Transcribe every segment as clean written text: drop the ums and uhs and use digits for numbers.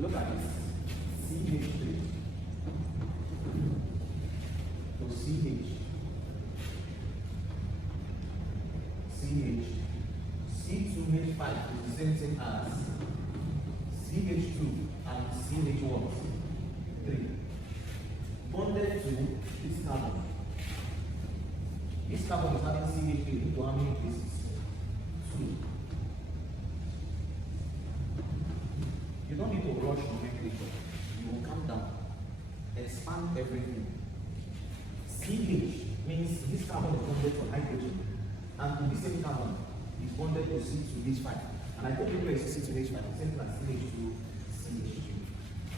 Look at this. CH3 to CH. C2H5 is the same thing as CH2 and CH1 3 bonded to this carbon. This carbon is having CH3 into how many places? 2. You don't need to rush nomenclature. You will calm down. Expand everything. CH means this carbon is bonded to hydrogen, and this same carbon is bonded to C2H5. And I told you where is C2H5, the same as CH2, CH3.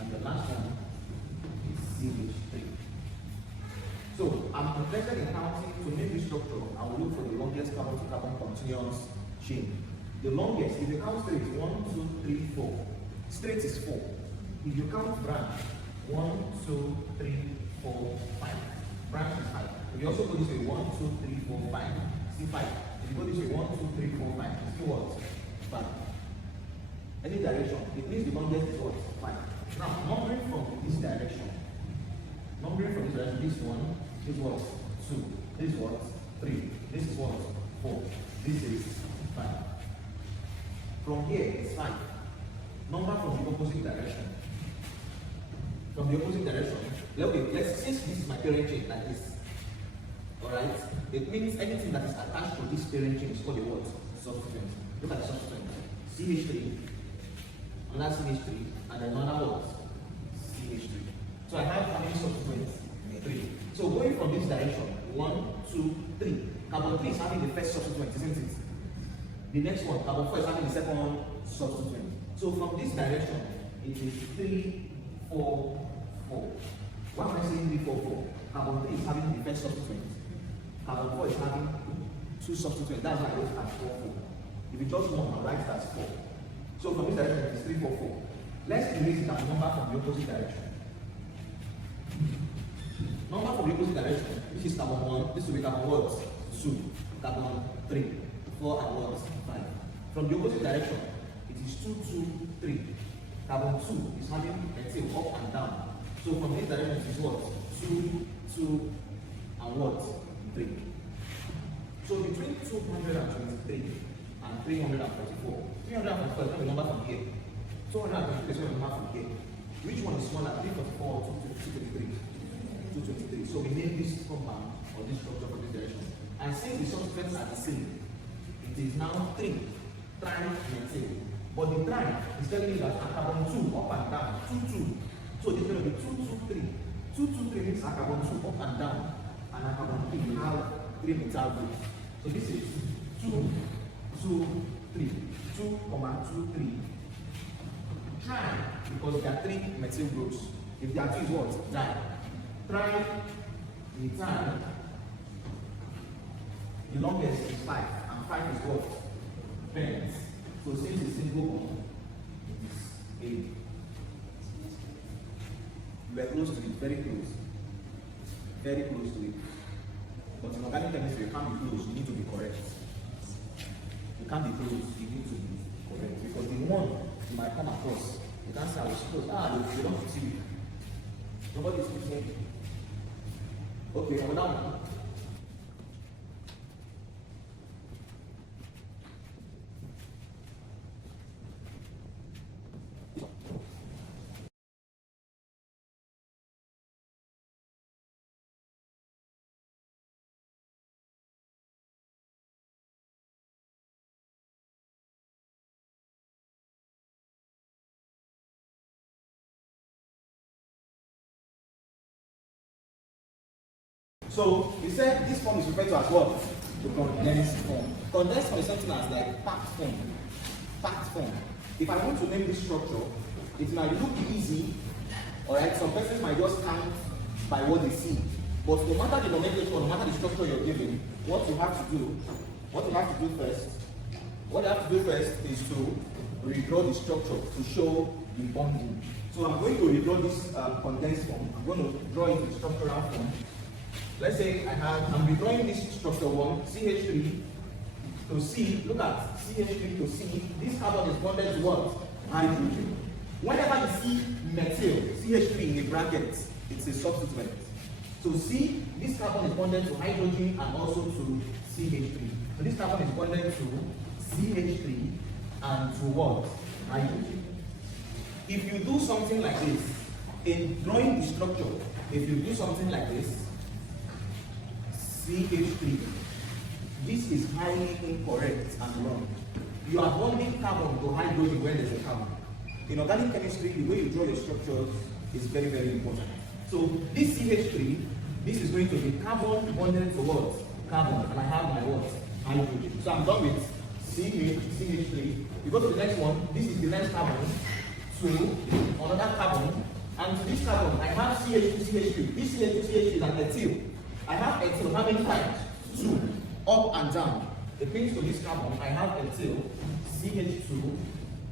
And the last one is CH3. So I'm interested in counting to make this structure. I will look for the longest carbon to carbon continuous chain. The longest, if you count straight, 1, 2, 3, 4. Straight is 4. If you count branch, 1, 2, 3, 4, 5. Branch is 5. If you also go this way, 1, 2, 3, 4, 5. See 5. If you go this way, 1, 2, 3, 4, 5. See what? 5. Any direction. It means the longest is what? 5. Now, numbering from this direction. This one is what? 2. This is what? 3. This is what? 4. This is 5. From here, it's 5. Number from the opposite direction. From the opposite direction. Okay, let's since this is my parent chain like this. Alright? It means anything that is attached to this parent chain is called a what? Substituent. Look at the substituent. CH3, another CH3, and another what? CH3. So I have how many substituents? 3. So going from this direction, 1, 2, 3. Carbon 3 is having the first substituent, isn't it? The next one, carbon 4 is having the second substituent. So from this direction, it is 3, 4, 4. Why am I saying 3, 4, 4? Carbon 3 is having the first substituent. Carbon 4 is having 2 substituents. That's why I wrote as 4, 4. If you just want, I'll write it as 4. So from this direction, it is 3, 4, 4. Let's erase it as number from the opposite direction. Number from the opposite direction, which is carbon 1, this will be carbon what? 2. Carbon 3, 4, and what? 5. From the opposite direction, it is 2, 2, 3. Carbon 2 is having a tail up and down. So from this direction, it is what? 2, 2, and what? 3. So between 223 and 344, 344 is the number from here. 223 is the number from here. Which one is smaller? 344 or 223? 223. So we name this compound or this structure for this direction. And since the substituents are the same, it is now 3 tri-methyl. But the tri is telling you that carbon 2 up and down, 2, 2. So this is going to be 2, 2, 3. 2, 2, 3 means carbon 2 up and down. And carbon 3 will have 3 methyl groups. So this is 2, 2, 3. 2, 2, 3. Tri, because there are 3 methyl groups. If there are 2 is what? Tri. Tri-methyl. The longest is 5, and 5 is what? Pence. So since it's single bond, it is 8. We are close to it, very close. Very close to it. But in organic chemistry, you can't be close, you need to be correct. You can't be close, you need to be correct. Because the one you might come across, you can't say I was close. They don't see you. Nobody is speaking. Okay, another one. So we said this form is referred to as what? The condensed form. Condensed form is something as like packed form. Packed form. If I want to name this structure, it might look easy. Alright, some persons might just count by what they see. But no matter the nomenclature, no matter the structure you're given, what you have to do first is to redraw the structure to show the bonding. So I'm going to redraw this condensed form. I'm going to draw it in structural form. Let's say I'm redrawing this structure 1, CH3 to C. Look at CH3 to C. This carbon is bonded to what? Hydrogen. Whenever the see methyl, CH3 in a bracket, it's a substituent. So C, this carbon is bonded to hydrogen and also to CH3. So this carbon is bonded to CH3 and to what? Hydrogen. If you do something like this, in drawing the structure, if you do something like this, CH3, this is highly incorrect and wrong. You are bonding carbon to hydrogen when there's a carbon. In organic chemistry, the way you draw your structures is very, very important. So this CH3, this is going to be carbon bonded to what? Carbon, and I have my what? Hydrogen. So I'm done with CH3. You go to the next one. This is the next carbon to another carbon, and to this carbon I have CH2, This CH2 is an ethyl. I have ethyl. How many times? 2. Up and down. It means to this carbon I have ethyl, CH2,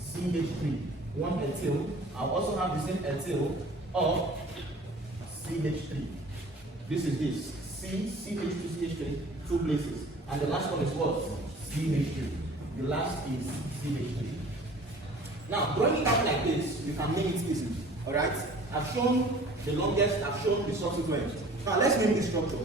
CH3. One ethyl. I'll also have the same ethyl of CH3. This is this. CH2, CH3, 2 places. And the last one is what? CH3. The last is CH3. Now, drawing it out like this, you can name it easily. Alright? I've shown the longest, I've shown the subsequent. Now, let's name this structure.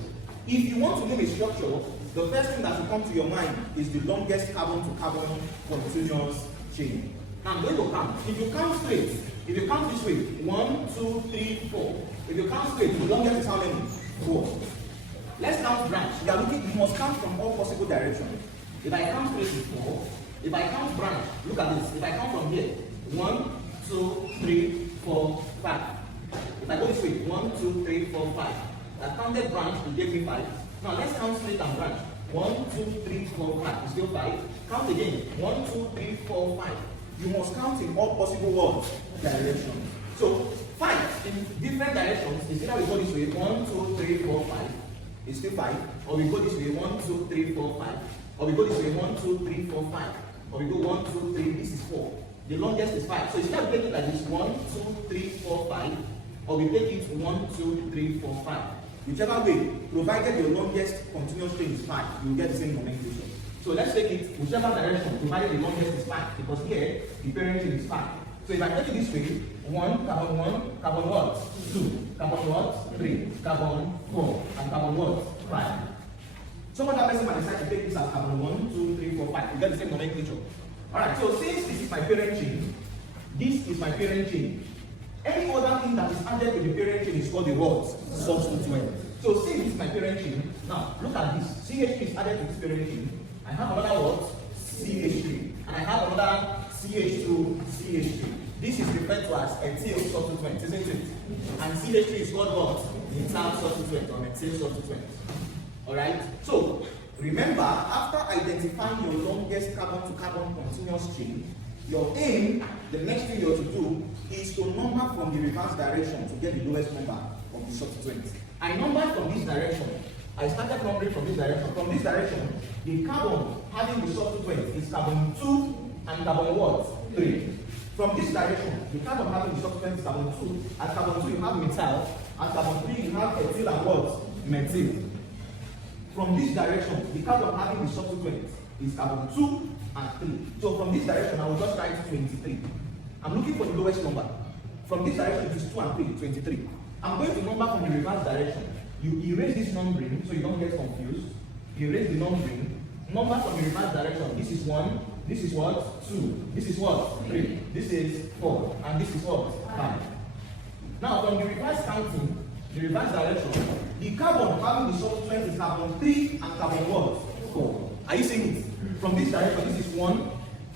If you want to name a structure, the first thing that will come to your mind is the longest carbon to carbon continuous chain. Now, I'm going to count. If you count straight, if you count this way, 1, 2, 3, 4. If you count straight, the longest is how many? 4. Let's count branch. You must count from all possible directions. If I count straight, it's 4. If I count branch, look at this. If I count from here, 1, 2, 3, 4, 5. If I go this way, 1, 2, 3, 4, 5. I counted branch, it gave me 5. Now let's count straight and branch. 1, 2, 3, 4, 5. It's still 5. Count again. 1, 2, 3, 4, 5. You must count in all possible what? Directions. So 5 in different directions is either we go this way, 1, 2, 3, 4, 5. It's still 5. Or we go this way, 1, 2, 3, 4, 5. Or we go this way, 1, 2, 3, 4, 5. Or we go 1, 2, 3, this is 4. The longest is 5. So instead of taking it like this, 1, 2, 3, 4, 5, or we take it 1, 2, 3, 4, 5. Whichever way, provided your longest continuous chain is 5, you will get the same nomenclature. So let's take it whichever direction, provided the longest is 5, because here the parent chain is 5. So if I take it this way, 1, carbon what? 2, carbon what? 3, carbon 4, and carbon what? 5. Some other person might decide to take this as carbon 1, 2, 3, 4, 5. You get the same nomenclature. Alright, so since this is my parent chain, this is my parent chain, any other thing that is added to the parent chain is called the what? Substituent. So since this is my parent chain, now look at this. CH3 is added to this parent chain. I have another what? CH3. And I have another CH2, CH3. This is referred to as ethyl substituent, isn't it? And CH3 is called what? Methyl substituent or methyl substituent. Alright? So remember, after identifying your longest carbon-to-carbon continuous chain, your aim, the next thing you have to do, is to number from the reverse direction to get the lowest number of the substituent. I numbered from this direction. I started numbering from this direction. From this direction, the carbon having the substituent is carbon 2 and carbon what? 3. From this direction, the carbon having the substituent is carbon 2. At carbon 2, you have methyl. At carbon 3, you have ethyl and what? Methyl. From this direction, the carbon having the substituent is carbon 2 and 3. So from this direction, I will just write 23. I'm looking for the lowest number. From this direction, it is 2 and 3, 23. I'm going to number from the reverse direction. You erase this numbering so you don't get confused. Erase the numbering. Number from the reverse direction. This is 1. This is what? 2. This is what? 3. This is 4. And this is what? 5. Now from the reverse counting, the reverse direction, the carbon having the substituent is carbon 3 and carbon what? 4. Are you seeing it? From this direction, this is 1.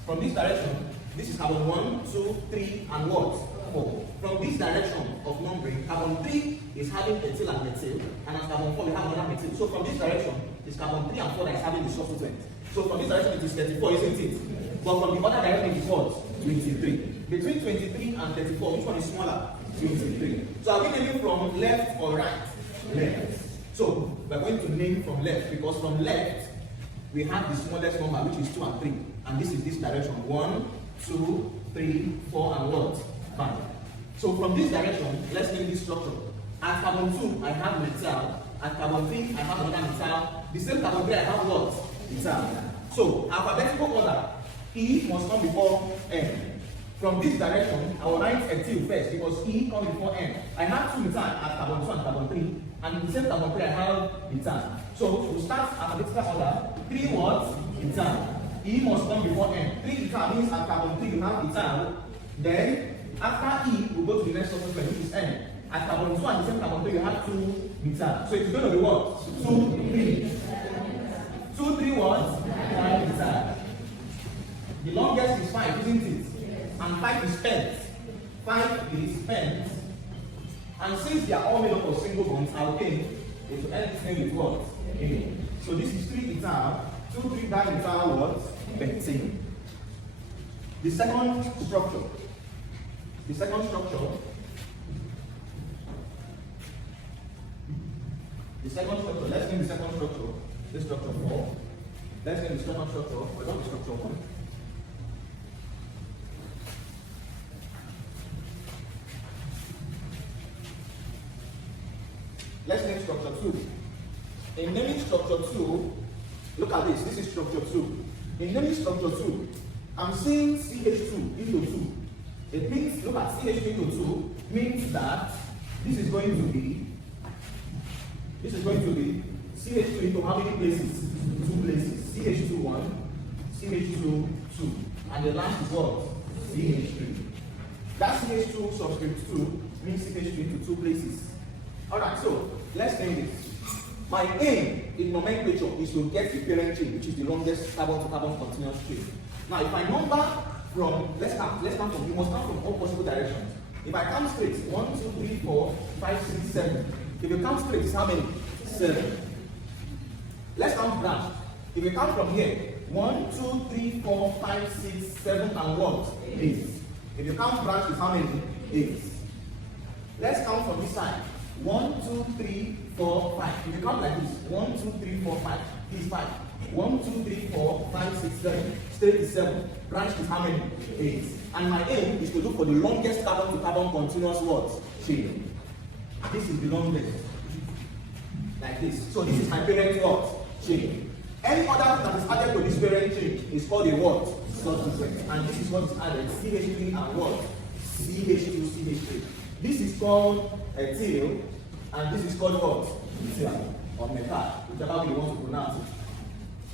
From this direction, this is carbon 1, 2, 3, and what? 4. From this direction of numbering, carbon 3 is having ethyl and methyl, and as carbon 4 we have another methyl. So from this direction, it's carbon 3 and 4 that is having the substituent. So from this direction it is 34, isn't it? But from the other direction it is what? 23. Between 23 and 34, which one is smaller? 23. So are we naming from left or right? Left. So we're going to name from left, because from left we have the smallest number, which is 2 and 3. And this is this direction. 1, 2, 3, 4, and what? 5. So from this direction, let's name this structure. At carbon 2, I have methyl. At carbon 3, I have another methyl. The same carbon 3, I have what? Methyl. So alphabetical order, E must come before N. From this direction, I will write ethyl first because E comes before N. I have 2 methyl at carbon 2 and carbon 3, and in the same carbon 3 I have methyl. So we start alphabetical order. 3 words, methyl. E must come before N. 3 methyl means at carbon 3 you have methyl. Then after E, we go to the next subsequent, which is N. At carbon 2 and the same carbon 3 you have 2 methyl. So it's going to be what? 2, 3. 2, 3 words, 5 methyl. The longest is 5, isn't it? And 5 is spent. 5 is spent. And since they are all made up of single bonds, alkane, it will end this name with what? A. So this is 3 ethyl, 2, 3 dimethyl what? Benzene. The second structure. The second structure. The second structure. Let's name the second structure. This structure 4. Let's name the second structure. We're not the structure 1. Let's name structure 2. In naming structure 2, look at this. This is structure 2. In naming structure 2, I'm saying CH2 into 2. It means, look at CH2 into 2 means that this is going to be CH2 into how many places? 2 places. CH2 1, CH2 2. And the last is what? CH3. That CH2 subscript 2 means CH2 into 2 places. Alright, so let's name this. My aim in nomenclature is to get the parent chain, which is the longest carbon-to-carbon continuous chain. Now, if I number from, let's count from, you must count from all possible directions. If I count straight, 1, 2, 3, 4, 5, 6, 7. If you count straight, it's how many? 7. Let's count branch. If you count from here, 1, 2, 3, 4, 5, 6, 7, and what? 8. If you count branch, it's how many? 8. Let's count from this side. 1, 2, 3, 4, 5. If you count like this, 1, 2, 3, 4, 5. This is 5. 1, 2, 3, 4, 5, 6, 7. Straight is 7. Branch is how many? 8. And my aim is to look for the longest carbon-to-carbon continuous what? Chain. This is the longest. Like this. So this is my parent what? Chain. Any other thing that is added to this parent chain is called a what? Subsequent. And this is what is added. CH3 and what? CH2, CH3. This is called ethyl, and this is called what? Methyl or methyl, whichever way you want to pronounce it.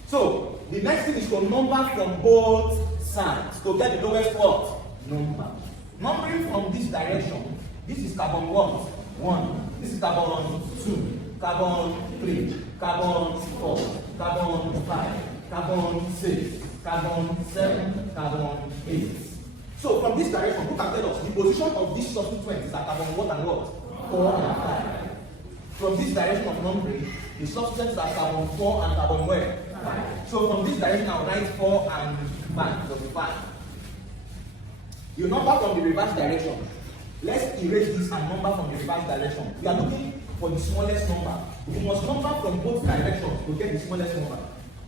So the next thing is to number from both sides to get the lowest what? Number. Numbering from this direction. This is carbon 1. This is carbon 2. Carbon 3. Carbon 4. Carbon 5. Carbon 6. Carbon 7. Carbon 8. So from this direction, who can tell us the position of this substituent is at carbon what and what? 4 and 5. From this direction of numbering, the substituents are carbon 4 and carbon where? 5. So from this direction, I'll write 4 and 5. So 5. You number from the reverse direction. Let's erase this and number from the reverse direction. We are looking for the smallest number. You must number from both directions to get the smallest number.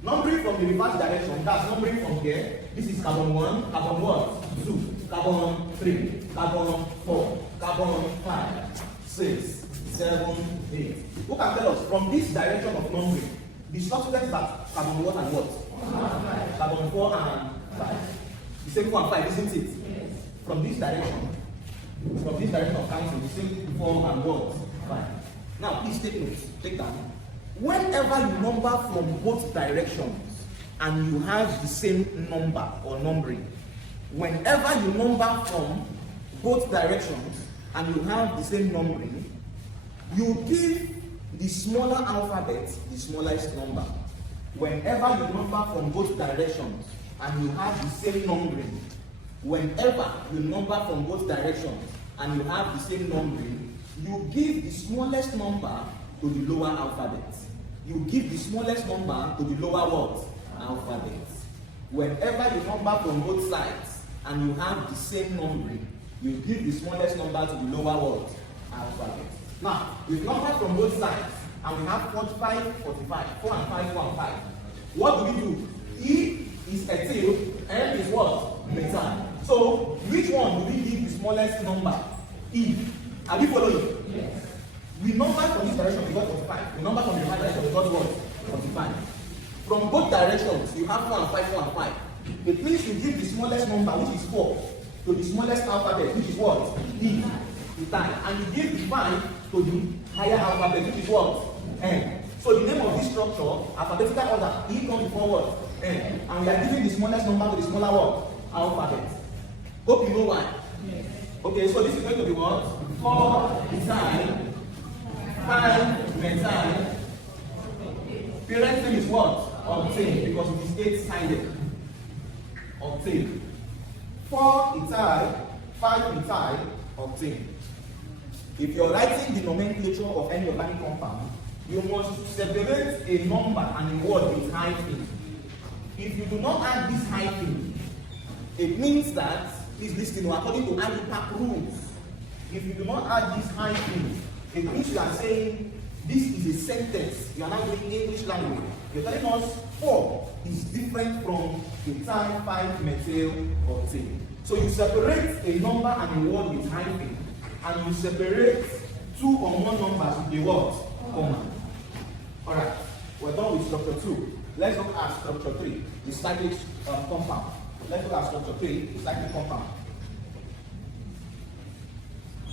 Numbering from the reverse direction, that's numbering from here. This is carbon 1, carbon what? 2, carbon 3, carbon 4, carbon 5, 6, 7, 8. Who can tell us from this direction of numbering, the substituents are carbon 1 and what? Carbon 4 and 5. The same 4 and 5, isn't it? Yes. From this direction of counting, the same 4 and what? 5. Now, please take notes. Take down. Whenever you number from both directions and you have the same number or numbering, whenever you number from both directions and you have the same numbering, you give the smaller alphabet the smallest number. Whenever you number from both directions and you have the same numbering, whenever you number from both directions and you have the same numbering, you give the smallest number to the lower alphabet. You give the smallest number to the lower what? Alphabet. Whenever you number from both sides and you have the same numbering, you give the smallest number to the lower what? Alphabet. Now, we number from both sides and we have 45, 45, 4 and 5, 4 and 5. What do? E is ethyl, M is what? Methyl. So, which one do we give the smallest number? E. Are we following? Yes. We number from this direction, we got 45. We number from the right direction, we got what? 45. From both directions, you have 4 and 5, 4 and 5. It means you give the smallest number, which is 4. to the smallest alphabet, which is what? D. Ethyl. And you give the 5 to the higher alphabet, which is what? N. So the name of this structure, alphabetical order, E comes before what? N. And we are giving the smallest number to the smaller what? Alphabet. Hope you know why. Yes. Okay, so this is going to be what? 4 ethyl, 5 methyl. Parent name is what? Octane, because it is 8-sided. Octane. 4 ethyl, 5 methyl, octane. If you're writing the nomenclature of any organic compound, you must separate a number and a word with hyphen. If you do not add this hyphen, it means that, please listen, according to Aliphatic rules, if you do not add this hyphen, it means you are saying this is a sentence. You are now doing English language. You're telling us 4 is different from ethyl, 5 methyl, octane. So you separate a number and a word with hyphen, and you separate 2 or more numbers with the word comma. Alright, we're done with structure 2. Let's look at structure 3, the cyclic compound. Let's look at structure 3, the cyclic compound.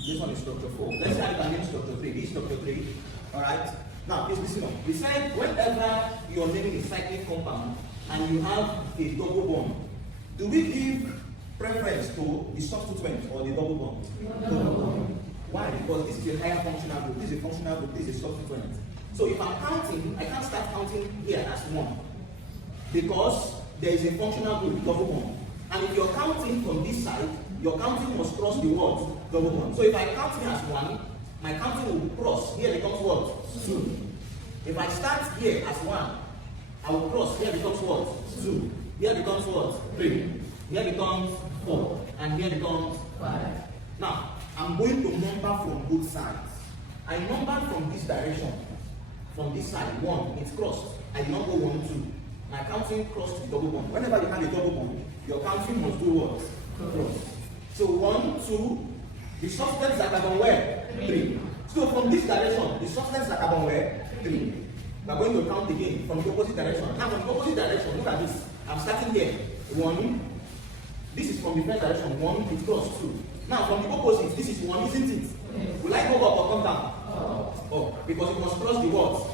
This one is structure 4. Let's say I can name structure 3. This is structure 3. Alright? Now, please listen up. We said whenever you're naming a cyclic compound and you have a double bond, do we give preference to the substituent or the double bond? Double bond. Why? Because this is a higher functional group. This is a functional group. This is a substituent. So if I'm counting, I can't start counting here as 1 because there is a functional group, double bond. And if you're counting from this side, your counting must cross the word double bond. So if I count here as 1, my counting will cross. Here becomes what? 2. If I start here as 1, I will cross. Here becomes what? 2. Here becomes what? 3. Here becomes 4. And here becomes 5. Now, I'm going to number from both sides. I number from this direction. From this side, 1, it's crossed. I did not go 1, 2. My counting crossed the double bond. Whenever you have a double bond, your counting must do what? Cross. So 1, 2, the substance are carbon where? 3. So from this direction, the substance are carbon where? 3. We are going to count again from the opposite direction. Now from the opposite direction, look at this. I'm starting here. 1. This is from the first direction. 1, it crossed 2. Now from the opposite, this is 1, isn't it? Will I go up or come down? Oh, because it must cross the what?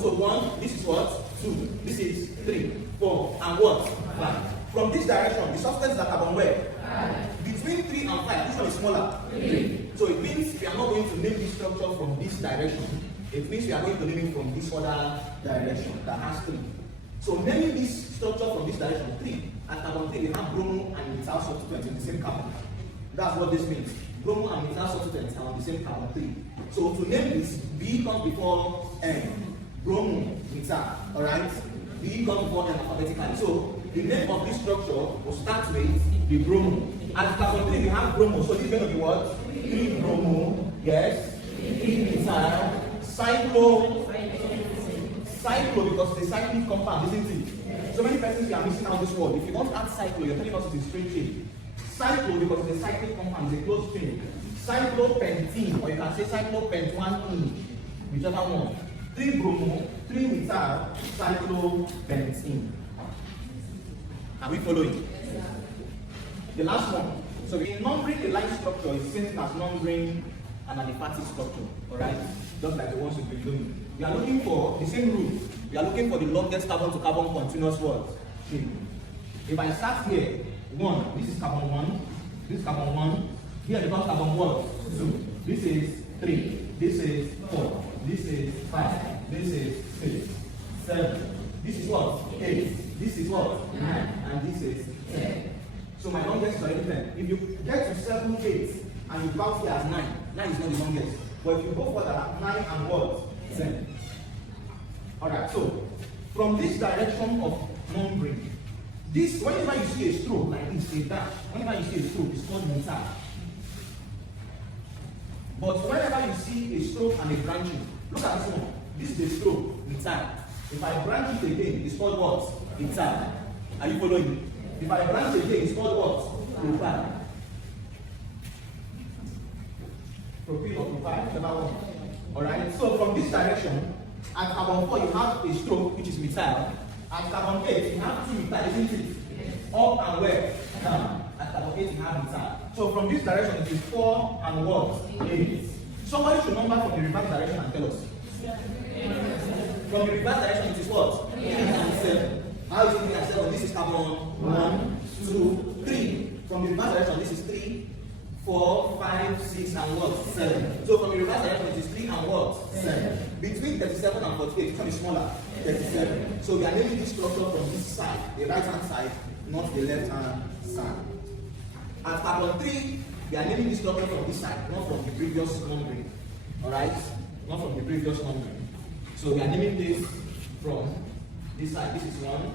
So 1, this is what? 2. This is 3, 4, and what? 5. From this direction, the substance that carbon where? 5. Between 3 and 5, which one is smaller? 3. So it means we are not going to name this structure from this direction. It means we are going to name it from this other direction that has 3. So naming this structure from this direction, 3, at carbon 3, we have bromo and methyl substituents in the same carbon. That's what this means. Bromo and methyl substituents are on the same carbon 3. So to name this, B comes before N. Bromo, methyl, alright? B comes before N alphabetically. So the name of this structure will start with the bromo. At carbon 3, we have bromo. So this is going to be what? 3 bromo, yes. 3 methyl, cyclo, because it's a cyclic compound, isn't it? So many persons are missing out this word. If you don't add cyclo, you're telling us it's a straight chain. Cyclo, because it's a cyclic compound, it's a closed chain. Cyclopentene, or you can say cyclopentene, whichever one. 3 bromo, 3 methyl, cyclopentene. Are we following? Yes, the last one. So in numbering the line structure is same as numbering an aliphatic structure, alright? Just like the ones we've been doing. We are looking for the same rule. We are looking for the longest carbon to carbon continuous word. If I start here, 1, this is carbon 1, this is carbon 1, here becomes carbon what? 2. This is 3, this is 4, this is 5, this is 6, 7, this is what? 8, this is what? 9, and this is 10. So my longest is already 10. If you get to 7, 8, and you count here as 9, 9 is not the longest. But if you go further, 9 and what? 10. Alright, so from this direction of numbering, this, whenever you see a stroke like this, a dash, whenever you see a stroke, it's called methyl. But whenever you see a stroke and a branching, look at this one. This is a stroke, methyl. If I branch it again, it's called what? Methyl. Are you following? If I branch it again, it's called what? Propyl. Propyl or propyl, whichever one. Alright, so from this direction, at carbon 4 you have a stroke, which is methyl. At carbon 8 you have 2 methyl, isn't it? Up and where? Down. At carbon 8 8, you have methyl. So from this direction, it is 4 and what? 8. Somebody should number from the reverse direction and tell us. From the reverse direction, it is what? 3 and 7. How is it 3 and 7? This is carbon 1, 2, 3. From the reverse direction, this is 3, 4, 5, 6, and what? 7. So from the reverse direction, it is 3 and what? 7. Between 37 and 48, it becomes smaller. 37. So we are naming this structure from this side, the right hand side, not the left hand side. At carbon 3, we are naming this structure from this side, not from the previous numbering. Alright? Not from the previous numbering. So we are naming this from this side. This is 1,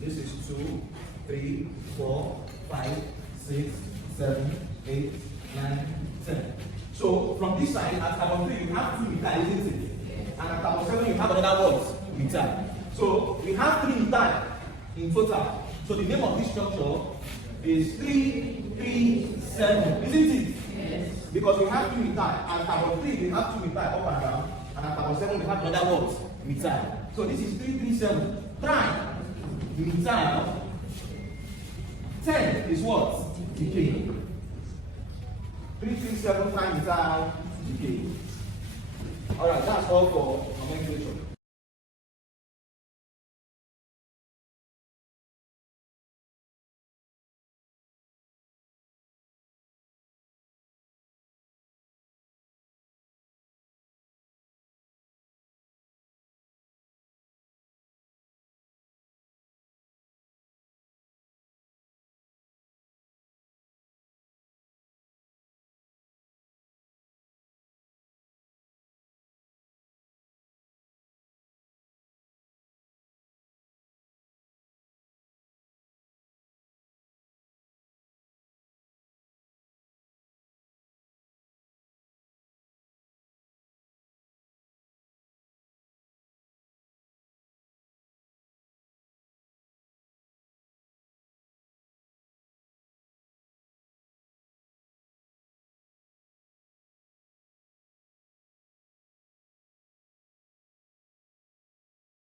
this is 2, 3, 4, 5, 6, 7, 8, 9, 10. So from this side, at carbon 3, you have 2 methyl, isn't it? And at carbon 7, you have another what? Methyl. So we have 3 methyl in total. So the name of this structure is 3, 3, 7, isn't it? Yes. Because we have 2 methyl. At carbon 3, we have 2 methyl up and down. And at carbon 7, we have another what? Methyl. So this is 3, 3, 7. Try methyl. 10 is what? Decay. 3, 3, 7 times methyl decay. Alright, that's all for nomenclature.